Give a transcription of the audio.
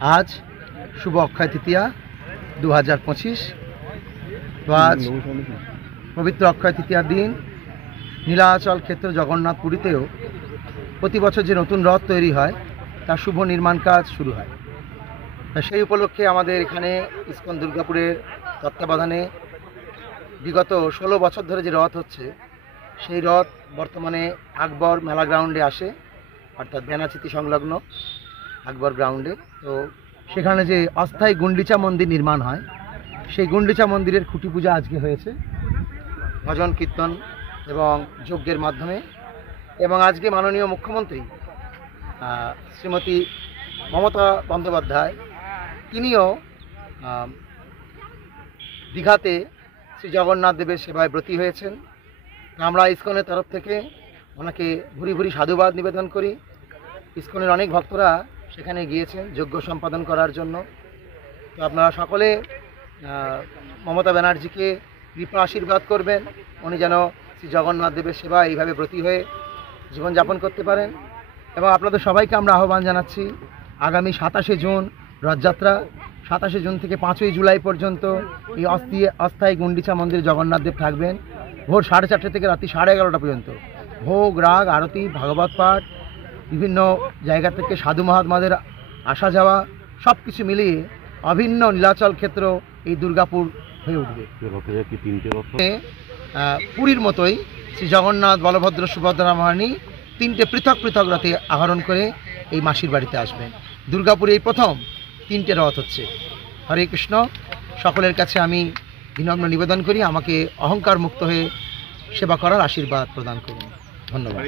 আজ শুভ অক্ষয় তৃতীয়া 2025। তো আজ পবিত্র অক্ষয় তৃতীয়ার দিন নীলাচল ক্ষেত্র জগন্নাথ পুরীতেও প্রতি বছর যে নতুন রথ তৈরি হয় তার শুভ নির্মাণ কাজ শুরু হয়। তা সেই উপলক্ষে আমাদের এখানে ইস্কন দুর্গাপুরের তত্ত্বাবধানে বিগত 16 বছর ধরে যে রথ হচ্ছে সেই রথ বর্তমানে আকবর মেলা গ্রাউন্ডে আসে, অর্থাৎ বেনাচিতি সংলগ্ন আকবর গ্রাউন্ডে। তো সেখানে যে অস্থায়ী গুন্ডিচা মন্দির নির্মাণ হয় সেই গুন্ডিচা মন্দিরের খুঁটি পূজা আজকে হয়েছে ভজন কীর্তন এবং যজ্ঞের মাধ্যমে। এবং আজকে মাননীয় মুখ্যমন্ত্রী শ্রীমতী মমতা বন্দ্যোপাধ্যায় তিনিও দীঘাতে শ্রী জগন্নাথ দেবের সেবায় ব্রতী হয়েছেন। আমরা ইস্কনের তরফ থেকে ওনাকে ভুরি ভুরি সাধুবাদ নিবেদন করি। ইস্কনের অনেক ভক্তরা সেখানে গিয়েছেন যজ্ঞ সম্পাদন করার জন্য। তো আপনারা সকলে মমতা ব্যানার্জিকে কৃপা আশীর্বাদ করবেন, উনি যেন শ্রী জগন্নাথ দেবের সেবা এইভাবে ব্রতী হয়ে জীবনযাপন করতে পারেন। এবং আপনাদের সবাইকে আমরা আহ্বান জানাচ্ছি, আগামী 27শে জুন রথযাত্রা, 27শে জুন থেকে 5ই জুলাই পর্যন্ত এই অস্থায়ী গুন্ডিচা মন্দিরে জগন্নাথ দেব থাকবেন। ভোর 4:30 থেকে রাত্রি 11:30 পর্যন্ত ভোগ রাগ আরতি ভাগবত পাঠ, বিভিন্ন জায়গা থেকে সাধু মহাত্মাদের আসা যাওয়া সব কিছু মিলিয়ে অভিন্ন নীলাচল ক্ষেত্র এই দুর্গাপুর হয়ে উঠবে। পুরীর মতোই শ্রী জগন্নাথ বলভদ্র সুভদ্রা মহারানী 3টে পৃথক পৃথক রথে আহরণ করে এই মাসির বাড়িতে আসবেন। দুর্গাপুরে এই প্রথম 3টে রথ হচ্ছে। হরে কৃষ্ণ। সকলের কাছে আমি বিনম্র নিবেদন করি আমাকে অহংকার মুক্ত হয়ে সেবা করার আশীর্বাদ প্রদান করুন। ধন্যবাদ।